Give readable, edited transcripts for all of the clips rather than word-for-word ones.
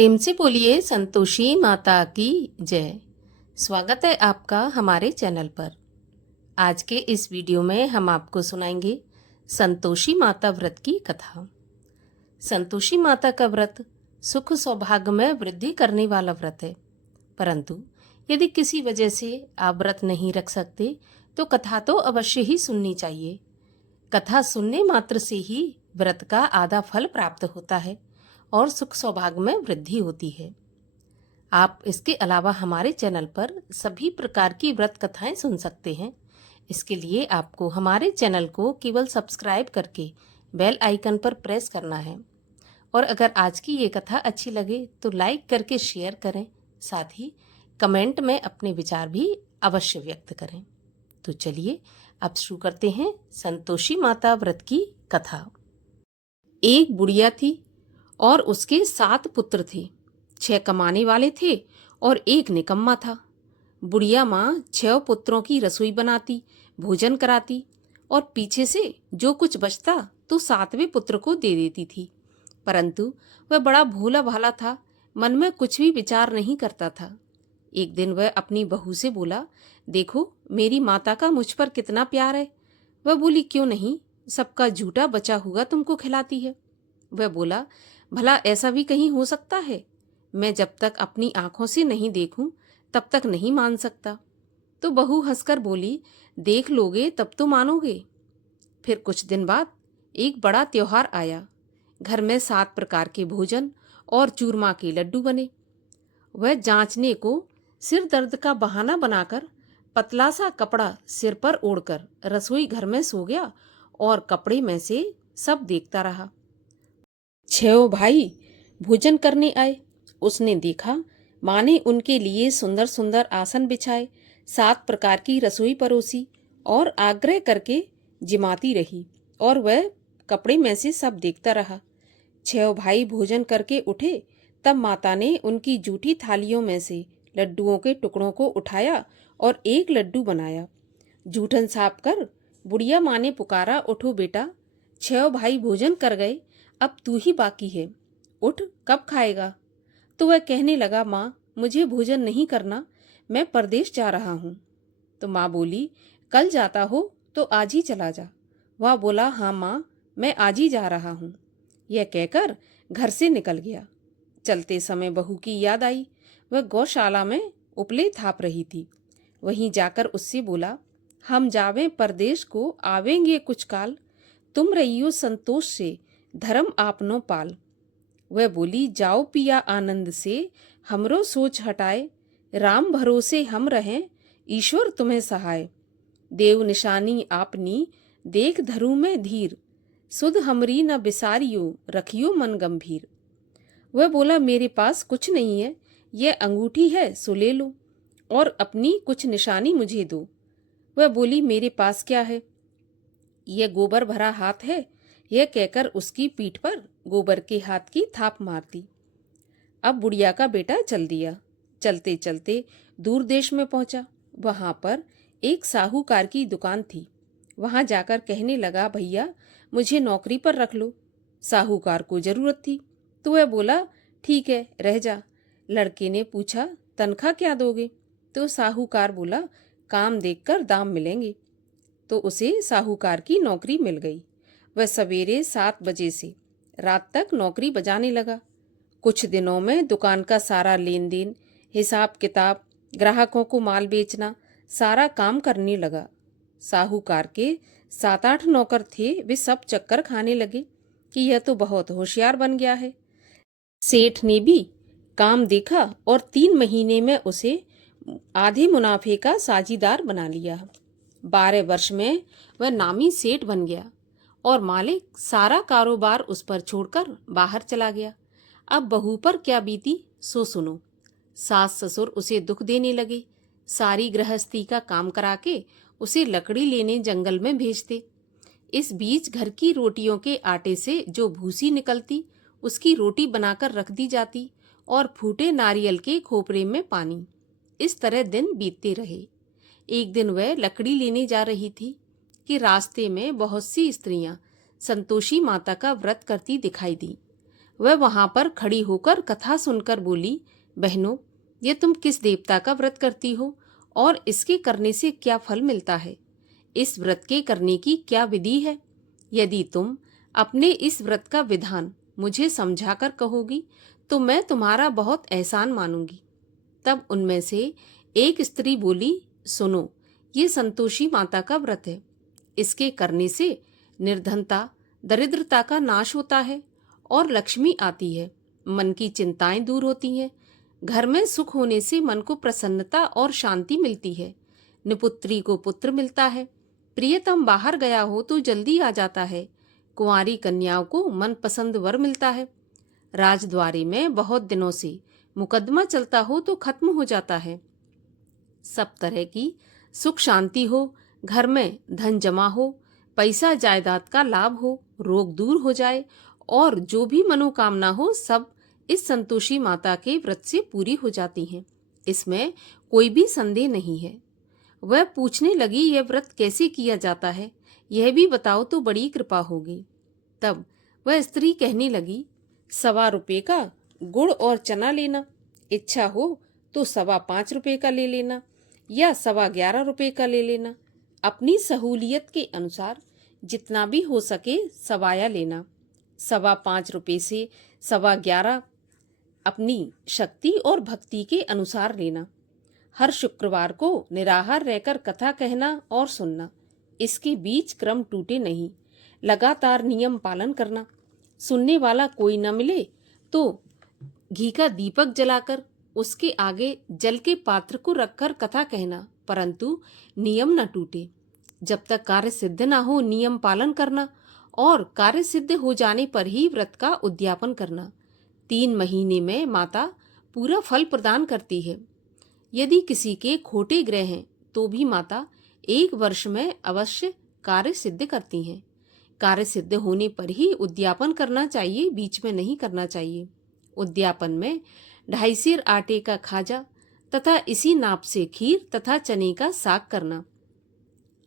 प्रेम से बोलिए संतोषी माता की जय। स्वागत है आपका हमारे चैनल पर। आज के इस वीडियो में हम आपको सुनाएंगे संतोषी माता व्रत की कथा। संतोषी माता का व्रत सुख सौभाग्य में वृद्धि करने वाला व्रत है, परंतु यदि किसी वजह से आप व्रत नहीं रख सकते तो कथा तो अवश्य ही सुननी चाहिए। कथा सुनने मात्र से ही व्रत का आधा फल प्राप्त होता है और सुख सौभाग्य में वृद्धि होती है। आप इसके अलावा हमारे चैनल पर सभी प्रकार की व्रत कथाएं सुन सकते हैं। इसके लिए आपको हमारे चैनल को केवल सब्सक्राइब करके बेल आइकन पर प्रेस करना है, और अगर आज की ये कथा अच्छी लगे तो लाइक करके शेयर करें, साथ ही कमेंट में अपने विचार भी अवश्य व्यक्त करें। तो चलिए अब शुरू करते हैं संतोषी माता व्रत की कथा। एक बुढ़िया थी और उसके 7 पुत्र थे। 6 कमाने वाले थे और एक निकम्मा था। बुढ़िया माँ 6 पुत्रों की रसोई बनाती, भोजन कराती और पीछे से जो कुछ बचता तो 7वें पुत्र को दे देती थी। परंतु वह बड़ा भोला भाला था, मन में कुछ भी विचार नहीं करता था। एक दिन वह अपनी बहू से बोला, देखो मेरी माता का मुझ पर कितना प्यार है। वह बोली, क्यों नहीं, सबका झूठा बचा हुआ तुमको खिलाती है। वह बोला, भला ऐसा भी कहीं हो सकता है? मैं जब तक अपनी आंखों से नहीं देखूं तब तक नहीं मान सकता। तो बहू हंसकर बोली, देख लोगे तब तो मानोगे। फिर कुछ दिन बाद एक बड़ा त्योहार आया। घर में 7 प्रकार के भोजन और चूरमा के लड्डू बने। वह जांचने को सिर दर्द का बहाना बनाकर पतला सा कपड़ा सिर पर ओढ़कर रसोई घर में सो गया और कपड़े में से सब देखता रहा। 6 भाई भोजन करने आए। उसने देखा माँ ने उनके लिए सुंदर सुंदर आसन बिछाए, 7 प्रकार की रसोई परोसी और आग्रह करके जिमाती रही, और वह कपड़े में से सब देखता रहा। 6 भाई भोजन करके उठे, तब माता ने उनकी जूठी थालियों में से लड्डुओं के टुकड़ों को उठाया और एक लड्डू बनाया। जूठन साफ कर बुढ़िया माँ ने पुकारा, उठो बेटा, 6 भाई भोजन कर गए, अब तू ही बाकी है, उठ, कब खाएगा? तो वह कहने लगा, माँ मुझे भोजन नहीं करना, मैं परदेश जा रहा हूँ। तो माँ बोली, कल जाता हो तो आज ही चला जा। वह बोला, हाँ माँ, मैं आज ही जा रहा हूँ। यह कहकर घर से निकल गया। चलते समय बहू की याद आई। वह गौशाला में उपले थाप रही थी। वहीं जाकर उससे बोला, हम जावें परदेश को, आवेंगे कुछ काल, तुम रहियो संतोष से, धर्म आपनो पाल। वह बोली, जाओ पिया आनंद से, हमरो सोच हटाए, राम भरोसे हम रहें, ईश्वर तुम्हें सहाय। देव निशानी आपनी, देख धरू में धीर, सुध हमरी न बिसारियो, रखियो मन गंभीर। वह बोला, मेरे पास कुछ नहीं है, यह अंगूठी है सो ले लो, और अपनी कुछ निशानी मुझे दो। वह बोली, मेरे पास क्या है, यह गोबर भरा हाथ है। यह कहकर उसकी पीठ पर गोबर के हाथ की थाप मार दी। अब बुढ़िया का बेटा चल दिया। चलते चलते दूर देश में पहुंचा। वहां पर एक साहूकार की दुकान थी। वहां जाकर कहने लगा, भैया मुझे नौकरी पर रख लो। साहूकार को जरूरत थी तो वह बोला, ठीक है रह जा। लड़के ने पूछा, तनख्वाह क्या दोगे? तो साहूकार बोला, काम देखकर दाम मिलेंगे। तो उसे साहूकार की नौकरी मिल गई। वह सवेरे 7 बजे से रात तक नौकरी बजाने लगा। कुछ दिनों में दुकान का सारा लेन देन, हिसाब किताब, ग्राहकों को माल बेचना, सारा काम करने लगा। साहूकार के 7-8 नौकर थे, वे सब चक्कर खाने लगे कि यह तो बहुत होशियार बन गया है। सेठ ने भी काम देखा और 3 महीने में उसे आधे मुनाफे का साझीदार बना लिया। 12 वर्ष में वह नामी सेठ बन गया और मालिक सारा कारोबार उस पर छोड़कर बाहर चला गया। अब बहू पर क्या बीती सो सुनो। सास ससुर उसे दुख देने लगे। सारी गृहस्थी का काम करा के उसे लकड़ी लेने जंगल में भेजते। इस बीच घर की रोटियों के आटे से जो भूसी निकलती उसकी रोटी बनाकर रख दी जाती, और फूटे नारियल के खोपरे में पानी। इस तरह दिन बीतते रहे। एक दिन वह लकड़ी लेने जा रही थी कि रास्ते में बहुत सी स्त्रियां संतोषी माता का व्रत करती दिखाई दी। वह वहां पर खड़ी होकर कथा सुनकर बोली, बहनों, ये तुम किस देवता का व्रत करती हो और इसके करने से क्या फल मिलता है? इस व्रत के करने की क्या विधि है? यदि तुम अपने इस व्रत का विधान मुझे समझाकर कहोगी तो मैं तुम्हारा बहुत एहसान मानूंगी। तब उनमें से एक स्त्री बोली, सुनो, ये संतोषी माता का व्रत है। इसके करने से निर्धनता, दरिद्रता का नाश होता है और लक्ष्मी आती है। मन की चिंताएं दूर होती हैं। घर में सुख होने से मन को प्रसन्नता और शांति मिलती है। निपुत्री को पुत्र मिलता है। प्रियतम बाहर गया हो तो जल्दी आ जाता है। कुंवारी कन्याओं को मनपसंद वर मिलता है। राजद्वारी में बहुत दिनों से मुकदमा चलता हो तो खत्म हो जाता है। सब तरह की सुख शांति हो, घर में धन जमा हो, पैसा जायदाद का लाभ हो, रोग दूर हो जाए और जो भी मनोकामना हो सब इस संतोषी माता के व्रत से पूरी हो जाती हैं। इसमें कोई भी संदेह नहीं है। वह पूछने लगी, यह व्रत कैसे किया जाता है, यह भी बताओ तो बड़ी कृपा होगी। तब वह स्त्री कहने लगी, 1.25 रुपये का गुड़ और चना लेना, इच्छा हो तो 5.25 रुपये का ले लेना या 11.25 रुपये का ले लेना। अपनी सहूलियत के अनुसार जितना भी हो सके सवाया लेना। 5.25 रुपये से 11.25 अपनी शक्ति और भक्ति के अनुसार लेना। हर शुक्रवार को निराहार रहकर कथा कहना और सुनना। इसके बीच क्रम टूटे नहीं। लगातार नियम पालन करना। सुनने वाला कोई न मिले तो घी का दीपक जलाकर उसके आगे जल के पात्र को रखकर कथा कहना, परंतु नियम न टूटे। जब तक कार्य सिद्ध न हो नियम पालन करना और कार्य सिद्ध हो जाने पर ही व्रत का उद्यापन करना। 3 महीने में माता पूरा फल प्रदान करती है। यदि किसी के खोटे ग्रह हैं तो भी माता 1 वर्ष में अवश्य कार्य सिद्ध करती हैं। कार्य सिद्ध होने पर ही उद्यापन करना चाहिए, बीच में नहीं करना चाहिए। उद्यापन में 2.5 सेर आटे का खाजा तथा इसी नाप से खीर तथा चने का साग करना।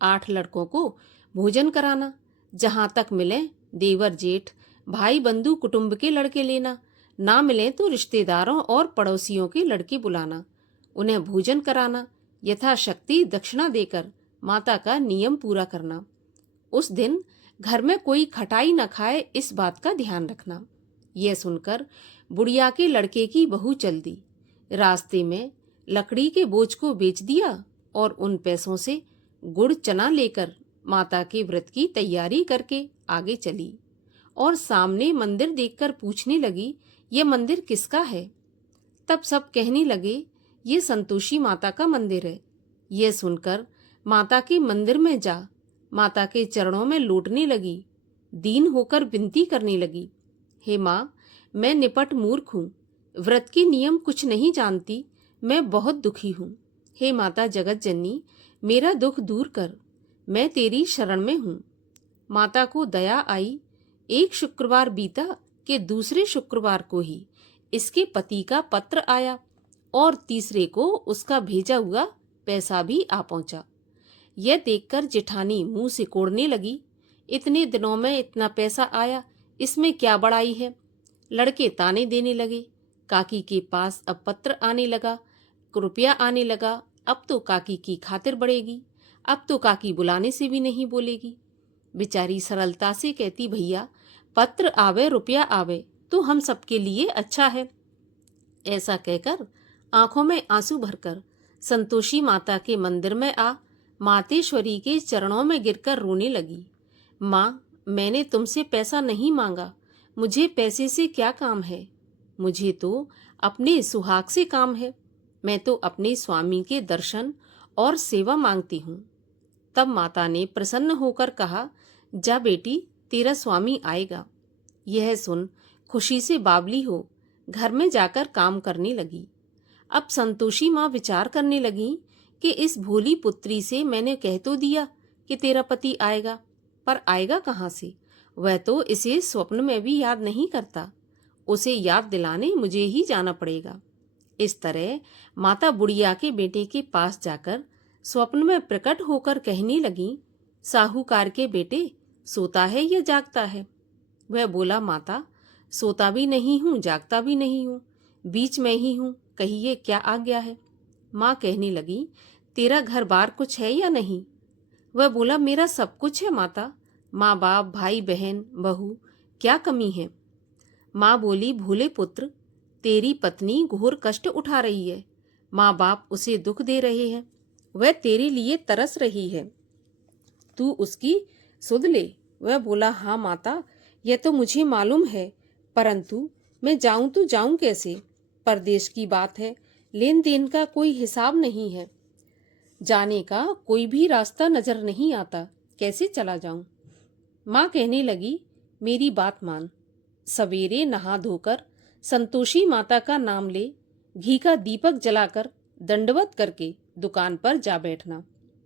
8 लड़कों को भोजन कराना। जहां तक मिले देवर जेठ भाई बंधु कुटुंब के लड़के लेना। ना मिले तो रिश्तेदारों और पड़ोसियों के लड़के बुलाना, उन्हें भोजन कराना। यथाशक्ति दक्षिणा देकर माता का नियम पूरा करना। उस दिन घर में कोई खटाई न खाए, इस बात का ध्यान रखना। यह सुनकर बुढ़िया के लड़के की बहू चल दी। रास्ते में लकड़ी के बोझ को बेच दिया और उन पैसों से गुड़ चना लेकर माता के व्रत की तैयारी करके आगे चली और सामने मंदिर देखकर पूछने लगी, यह मंदिर किसका है? तब सब कहने लगे, ये संतोषी माता का मंदिर है। यह सुनकर माता के मंदिर में जा माता के चरणों में लौटने लगी। दीन होकर विनती करने लगी, हे माँ, मैं निपट मूर्ख हूँ, व्रत के नियम कुछ नहीं जानती, मैं बहुत दुखी हूँ। हे माता जगत जननी, मेरा दुख दूर कर, मैं तेरी शरण में हूँ। माता को दया आई। एक शुक्रवार बीता कि दूसरे शुक्रवार को ही इसके पति का पत्र आया और तीसरे को उसका भेजा हुआ पैसा भी आ पहुंचा। यह देखकर जेठानी मुंह सिकोड़ने लगी, इतने दिनों में इतना पैसा आया, इसमें क्या बड़ाई है? लड़के ताने देने लगे। काकी के पास अब पत्र आने लगा, रुपया आने लगा। अब तो काकी की खातिर बढ़ेगी, अब तो काकी बुलाने से भी नहीं बोलेगी। बेचारी सरलता से कहती, भैया पत्र आवे रुपया आवे तो हम सबके लिए अच्छा है। ऐसा कहकर आंखों में आंसू भरकर संतोषी माता के मंदिर में आ मातेश्वरी के चरणों में गिरकर रोने लगी। माँ, मैंने तुमसे पैसा नहीं मांगा, मुझे पैसे से क्या काम है? मुझे तो अपने सुहाग से काम है। मैं तो अपने स्वामी के दर्शन और सेवा मांगती हूँ। तब माता ने प्रसन्न होकर कहा, जा बेटी, तेरा स्वामी आएगा। यह सुन खुशी से बावली हो घर में जाकर काम करने लगी। अब संतोषी माँ विचार करने लगी कि इस भोली पुत्री से मैंने कह तो दिया कि तेरा पति आएगा, पर आएगा कहाँ से? वह तो इसे स्वप्न में भी याद नहीं करता, उसे याद दिलाने मुझे ही जाना पड़ेगा। इस तरह माता बुढ़िया के बेटे के पास जाकर स्वप्न में प्रकट होकर कहने लगी, साहूकार के बेटे, सोता है या जागता है? वह बोला, माता, सोता भी नहीं हूँ, जागता भी नहीं हूँ, बीच में ही हूँ, कहिए क्या आ गया है। माँ कहने लगी, तेरा घर बार कुछ है या नहीं? वह बोला, मेरा सब कुछ है माता, माँ बाप, भाई बहन, बहू, क्या कमी है? माँ बोली, भोले पुत्र, तेरी पत्नी घोर कष्ट उठा रही है, माँ बाप उसे दुख दे रहे हैं, वह तेरे लिए तरस रही है, तू उसकी सुध ले। वह बोला, हाँ माता, यह तो मुझे मालूम है, परंतु मैं जाऊं तो जाऊं कैसे? परदेश की बात है, लेन देन का कोई हिसाब नहीं है, जाने का कोई भी रास्ता नजर नहीं आता, कैसे चला जाऊं? माँ कहने लगी, मेरी बात मान, सवेरे नहा धोकर संतोषी माता का नाम ले, घी का दीपक जलाकर दंडवत करके दुकान पर जा बैठना।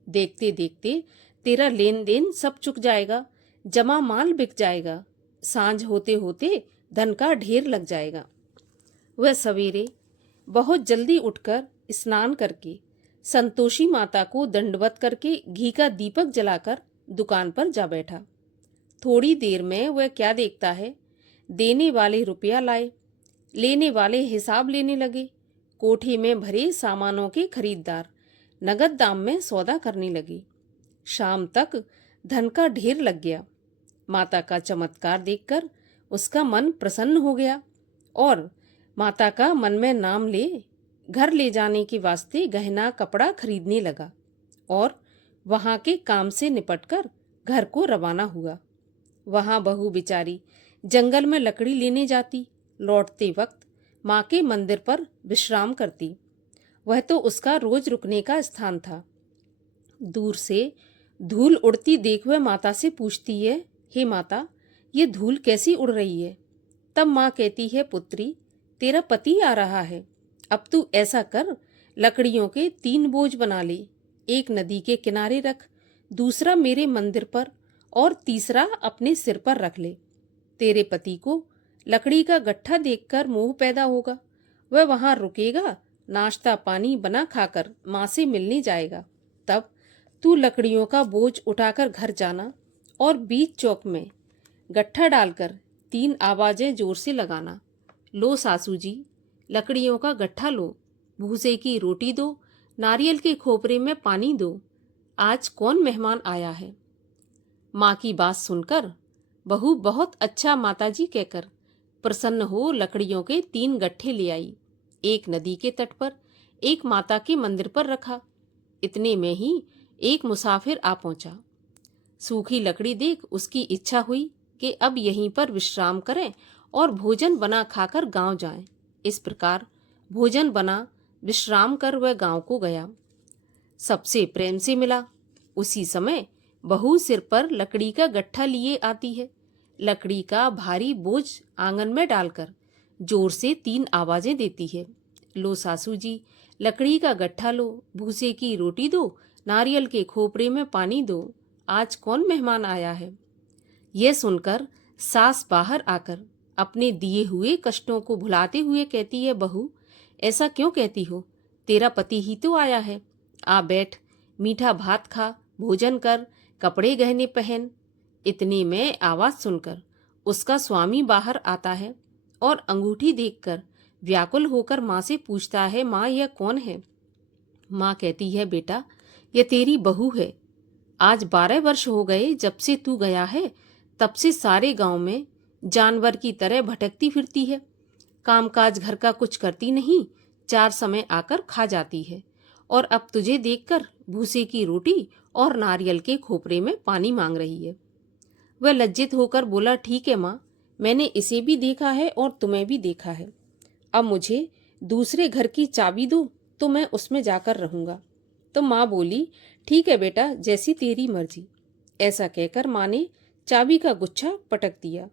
देखते देखते तेरा लेन देन सब चुक जाएगा, जमा माल बिक जाएगा, सांझ होते होते धन का ढेर लग जाएगा। वह सवेरे बहुत जल्दी उठकर स्नान करके संतोषी माता को दंडवत करके घी का दीपक जलाकर दुकान पर जा बैठा। थोड़ी देर में वह क्या देखता है, देने वाले रुपया लाए, लेने वाले हिसाब लेने लगे, कोठे में भरे सामानों के खरीददार नगद दाम में सौदा करने लगे। शाम तक धन का ढेर लग गया। माता का चमत्कार देखकर उसका मन प्रसन्न हो गया और माता का मन में नाम ले घर ले जाने के वास्ते गहना कपड़ा खरीदने लगा और वहां के काम से निपटकर घर को रवाना हुआ। वहां बहू बेचारी जंगल में लकड़ी लेने जाती, लौटते वक्त माँ के मंदिर पर विश्राम करती। वह तो उसका रोज रुकने का स्थान था। दूर से धूल उड़ती देख वह माता से पूछती है, हे माता, ये धूल कैसी उड़ रही है? तब माँ कहती है, पुत्री, तेरा पति आ रहा है, अब तू ऐसा कर, लकड़ियों के 3 बोझ बना ले, एक नदी के किनारे रख, दूसरा मेरे मंदिर पर और तीसरा अपने सिर पर रख ले। तेरे पति को लकड़ी का गट्ठा देखकर मोह पैदा होगा, वह वहां रुकेगा, नाश्ता पानी बना खाकर माँ से मिलने जाएगा। तब तू लकड़ियों का बोझ उठाकर घर जाना और बीच चौक में गट्ठा डालकर 3 आवाजें जोर से लगाना, लो सासू जी, लकड़ियों का गट्ठा लो, भूसे की रोटी दो, नारियल के खोपरे में पानी दो, आज कौन मेहमान आया है? माँ की बात सुनकर बहू बहुत अच्छा माताजी कहकर प्रसन्न हो लकड़ियों के 3 गट्ठे ले आई, एक नदी के तट पर, एक माता के मंदिर पर रखा। इतने में ही एक मुसाफिर आ पहुंचा। सूखी लकड़ी देख उसकी इच्छा हुई कि अब यहीं पर विश्राम करें और भोजन बना खाकर गांव जाएं। इस प्रकार भोजन बना विश्राम कर वह गांव को गया। सबसे प्रेम से मिला। उसी समय बहू सिर पर लकड़ी का गट्ठा लिए आती है। लकड़ी का भारी बोझ आंगन में डालकर जोर से 3 आवाजें देती है, लो सासू जी, लकड़ी का गट्ठा लो, भूसे की रोटी दो, नारियल के खोपरे में पानी दो, आज कौन मेहमान आया है? यह सुनकर सास बाहर आकर अपने दिए हुए कष्टों को भुलाते हुए कहती है, बहू, ऐसा क्यों कहती हो? तेरा पति ही तो आया है, आ बैठ, मीठा भात खा, भोजन कर, कपड़े गहने पहन। इतने में आवाज सुनकर उसका स्वामी बाहर आता है और अंगूठी देखकर व्याकुल होकर माँ से पूछता है, माँ, यह कौन है? माँ कहती है, बेटा, यह तेरी बहू है। आज 12 वर्ष हो गए जब से तू गया है, तब से सारे गांव में जानवर की तरह भटकती फिरती है, कामकाज घर का कुछ करती नहीं, 4 समय आकर खा जाती है और अब तुझे देखकर भूसे की रोटी और नारियल के खोपरे में पानी मांग रही है। वह लज्जित होकर बोला, ठीक है माँ, मैंने इसे भी देखा है और तुम्हें भी देखा है, अब मुझे दूसरे घर की चाबी दो तो मैं उसमें जाकर रहूंगा। तो माँ बोली, ठीक है बेटा, जैसी तेरी मर्जी। ऐसा कहकर माँ ने चाबी का गुच्छा पटक दिया।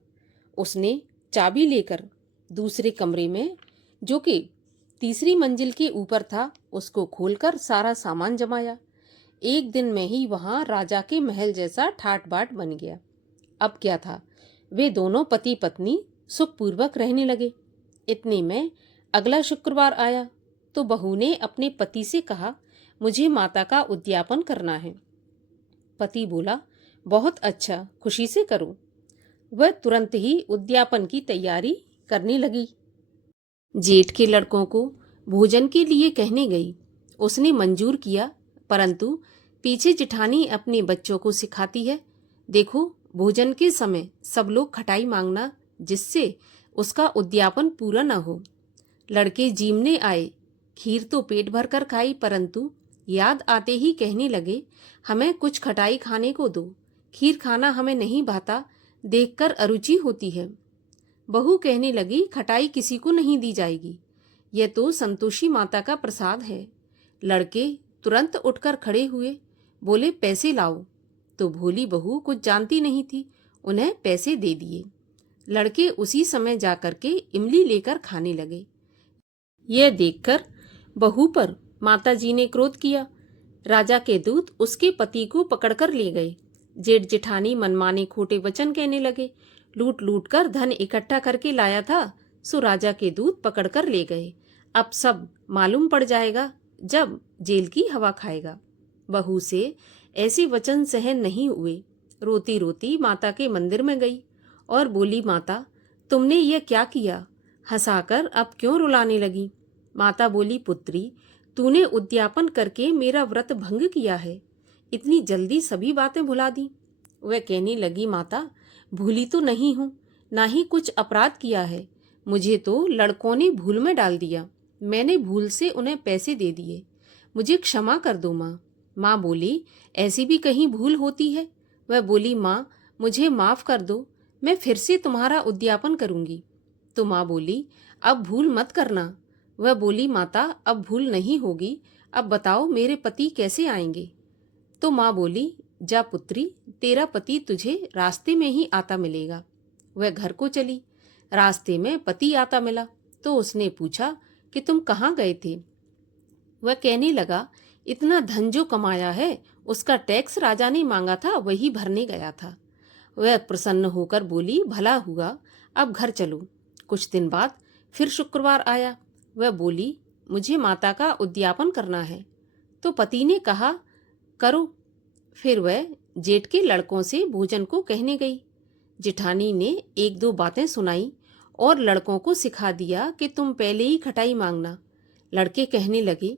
उसने चाबी लेकर दूसरे कमरे में, जो कि तीसरी मंजिल के ऊपर था, उसको खोलकर सारा सामान जमाया। एक दिन में ही वहां राजा के महल जैसा ठाट बाट बन गया। अब क्या था, वे दोनों पति पत्नी सुखपूर्वक रहने लगे। इतने में अगला शुक्रवार आया तो बहू ने अपने पति से कहा, मुझे माता का उद्यापन करना है। पति बोला, बहुत अच्छा, खुशी से करो। वह तुरंत ही उद्यापन की तैयारी करने लगी। जेठ के लड़कों को भोजन के लिए कहने गई। उसने मंजूर किया, परंतु पीछे जिठानी अपने बच्चों को सिखाती है, देखो भोजन के समय सब लोग खटाई मांगना, जिससे उसका उद्यापन पूरा न हो। लड़के जीमने आए, खीर तो पेट भर कर खाई, परंतु याद आते ही कहने लगे, हमें कुछ खटाई खाने को दो, खीर खाना हमें नहीं भाता, देखकर अरुचि होती है। बहू कहने लगी, खटाई किसी को नहीं दी जाएगी, यह तो संतोषी माता का प्रसाद है। लड़के तुरंत उठकर खड़े हुए, बोले पैसे लाओ। तो भोली बहू कुछ जानती नहीं थी, उन्हें पैसे दे दिए। लड़के उसी समय जाकर के इमली लेकर खाने लगे। यह देखकर बहू पर माताजी ने क्रोध किया। राजा के दूत उसके पति को पकड़कर ले गए। जेठ जेठानी मनमाने खोटे वचन कहने लगे, लूट लूट कर धन इकट्ठा करके लाया था, सो राजा के दूत पकड़कर ले गए। अब सब मालूम पड़ जाएगा जब जेल की हवा खाएगा। बहू से ऐसे वचन सहन नहीं हुए। रोती रोती माता के मंदिर में गई और बोली, माता तुमने ये क्या किया? हंसाकर अब क्यों रुलाने लगी? माता बोली, पुत्री तूने उद्यापन करके मेरा व्रत भंग किया है, इतनी जल्दी सभी बातें भुला दी। वह कहने लगी, माता भूली तो नहीं हूँ, ना ही कुछ अपराध किया है, मुझे तो लड़कों ने भूल में डाल दिया, मैंने भूल से उन्हें पैसे दे दिए, मुझे क्षमा कर दो माँ। माँ बोली, ऐसी भी कहीं भूल होती है? वह बोली, माँ मुझे माफ कर दो, मैं फिर से तुम्हारा उद्यापन करूंगी। तो माँ बोली, अब भूल मत करना। वह बोली, माता अब भूल नहीं होगी, अब बताओ मेरे पति कैसे आएंगे? तो माँ बोली, जा पुत्री, तेरा पति तुझे रास्ते में ही आता मिलेगा। वह घर को चली। रास्ते में पति आता मिला तो उसने पूछा कि तुम कहाँ गए थे? वह कहने लगा, इतना धन जो कमाया है उसका टैक्स राजा ने मांगा था, वही भरने गया था। वह प्रसन्न होकर बोली, भला हुआ, अब घर चलो। कुछ दिन बाद फिर शुक्रवार आया। वह बोली, मुझे माता का उद्यापन करना है। तो पति ने कहा, करो। फिर वह जेठ के लड़कों से भोजन को कहने गई। जेठानी ने एक दो बातें सुनाई और लड़कों को सिखा दिया कि तुम पहले ही खटाई मांगना। लड़के कहने लगे,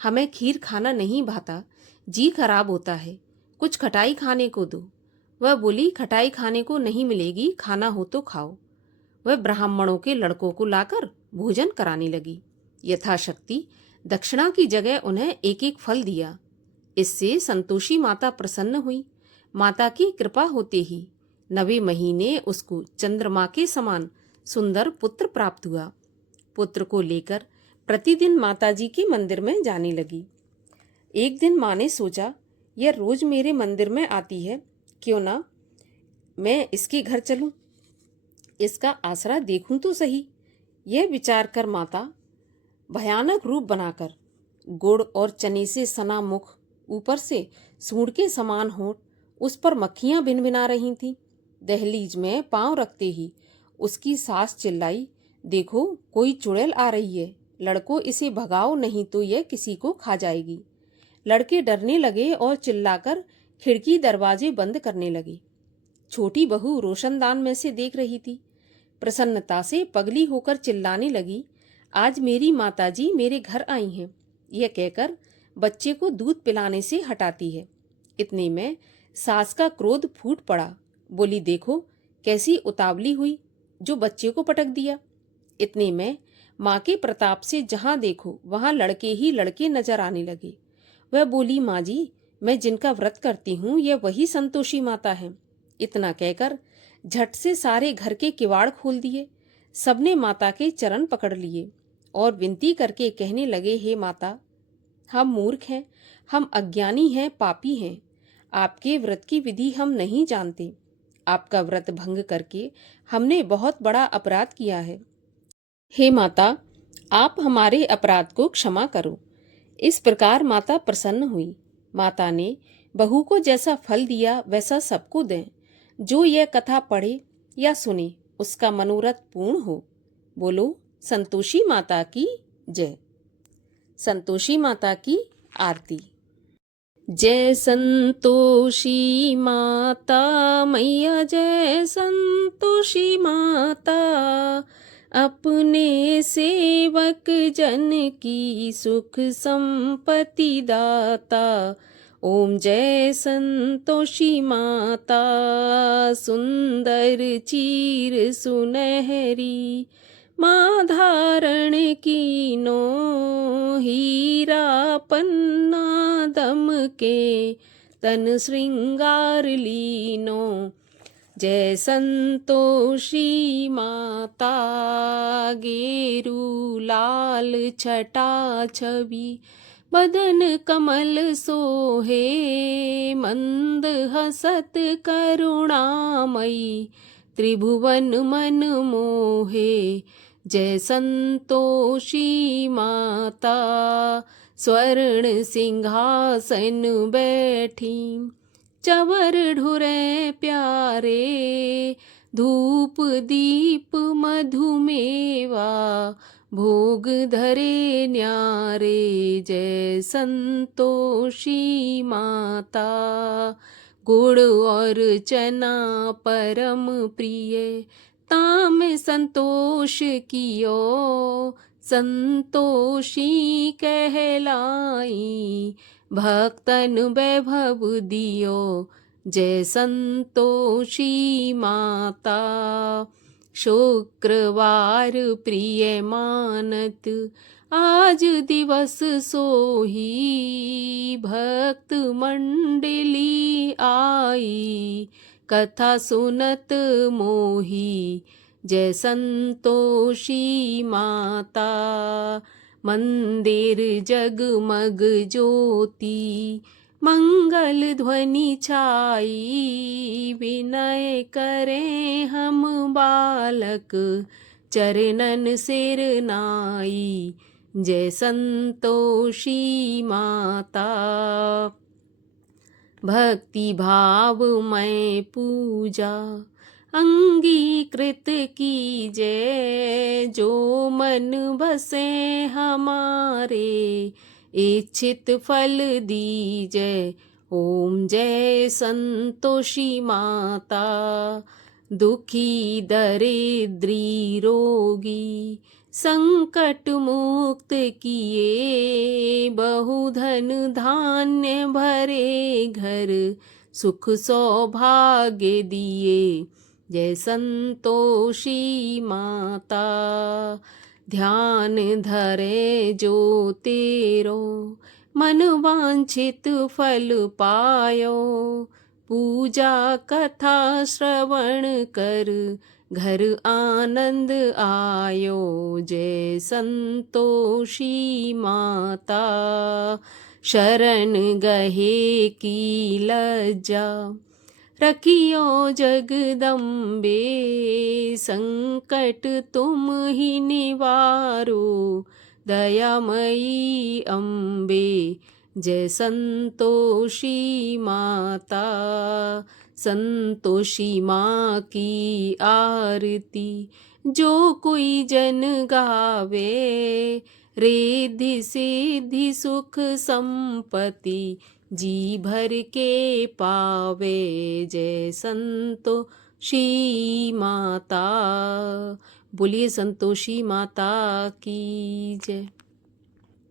हमें खीर खाना नहीं भाता, जी खराब होता है, कुछ खटाई खाने को दो। वह बोली, खटाई खाने को नहीं मिलेगी, खाना हो तो खाओ। वह ब्राह्मणों के लड़कों को लाकर भोजन कराने लगी। यथाशक्ति दक्षिणा की जगह उन्हें एक एक फल दिया। इससे संतोषी माता प्रसन्न हुई। माता की कृपा होते ही 9वें महीने उसको चंद्रमा के समान सुंदर पुत्र प्राप्त हुआ। पुत्र को लेकर प्रतिदिन माताजी के मंदिर में जाने लगी। एक दिन माँ ने सोचा, यह रोज मेरे मंदिर में आती है, क्यों ना मैं इसके घर चलूं, इसका आसरा देखूं तो सही। यह विचार कर माता भयानक रूप बनाकर, गुड़ और चने से सना मुख, ऊपर से सूंड के समान होंठ, उस पर मक्खियां भिनभिना रही थीं। दहलीज में पांव रखते ही उसकी सास चिल्लाई, देखो कोई चुड़ैल आ रही है, लड़कों इसे भगाओ, नहीं तो यह किसी को खा जाएगी। लड़के डरने लगे और चिल्लाकर खिड़की दरवाजे बंद करने लगे। छोटी बहू रोशनदान में से देख रही थी। प्रसन्नता से पगली होकर चिल्लाने लगी, आज मेरी माताजी मेरे घर आई हैं। यह कहकर बच्चे को दूध पिलाने से हटाती है। इतने में सास का क्रोध फूट पड़ा। बोली, देखो कैसी उतावली हुई, जो बच्चे को पटक दिया। इतने में माँ के प्रताप से जहां देखो वहां लड़के ही लड़के नजर आने लगे। वह बोली, माँ जी, मैं जिनका व्रत करती हूँ यह वही संतोषी माता है। इतना कहकर झट से सारे घर के किवाड़ खोल दिए। सबने माता के चरण पकड़ लिए और विनती करके कहने लगे, हे माता, हम मूर्ख हैं, हम अज्ञानी हैं, पापी हैं, आपके व्रत की विधि हम नहीं जानते। आपका व्रत भंग करके हमने बहुत बड़ा अपराध किया है। हे माता, आप हमारे अपराध को क्षमा करो। इस प्रकार माता प्रसन्न हुई। माता ने बहू को जैसा फल दिया वैसा सबको दें। जो यह कथा पढ़े या सुने उसका मनोरथ पूर्ण हो। बोलो संतोषी माता की जय। संतोषी माता की आरती। जय संतोषी माता मैया, जय संतोषी माता, अपने सेवक जन की सुख संपत्ति दाता। ओम जय संतोषी माता, सुंदर चीर सुनहरी माँ धारण कीनो, हीरा पन्ना दम के तन श्रृंगार लीनो। जय संतोषी माता, गेरू लाल छटा छवि बदन कमल सोहे, मंद हसत करुणामयी त्रिभुवन मन मोहे। जय संतोषी माता, स्वर्ण सिंहासन बैठी चवर ढुरे प्यारे, धूप दीप मधुमेवा भोग धरे न्यारे। जय संतोषी माता, गुड़ और चना परम प्रिय ताम संतोष कियो, संतोषी कहलाई भक्तन वैभव दियो। जय संतोषी माता, शुक्रवार प्रिय मानत आज दिवस सोही, भक्त मंडली आई कथा सुनत मोही। जय संतोषी माता, मंदिर जगमग ज्योति मंगल ध्वनि छाई, विनय करें हम बालक चरणन सिर नाई। जय संतोषी माता, भक्ति भाव में पूजा अंगीकृत कीजय, जो मन बसे हमारे इच्छित फल दीजय। ओम जय संतोषी माता, दुखी दरिद्री रोगी संकट मुक्त किए, बहुधन धान्य भरे घर सुख सौभाग्य दिए। जय संतोषी माता, ध्यान धरे जो तेरो मन वांछित फल पायो, पूजा कथा श्रवण कर घर आनंद आयो। जय संतोषी माता, शरण गहे की लज्जा रखियो जगदम्बे, संकट तुम ही निवारो दयामयी अम्बे। जय संतोषी माता, संतोषी माँ की आरती जो कोई जन गावे, रिद्धि सिद्धि सुख संपत्ति जी भर के पावे। जय संतोषी माता, बोलिए संतोषी माता की जय।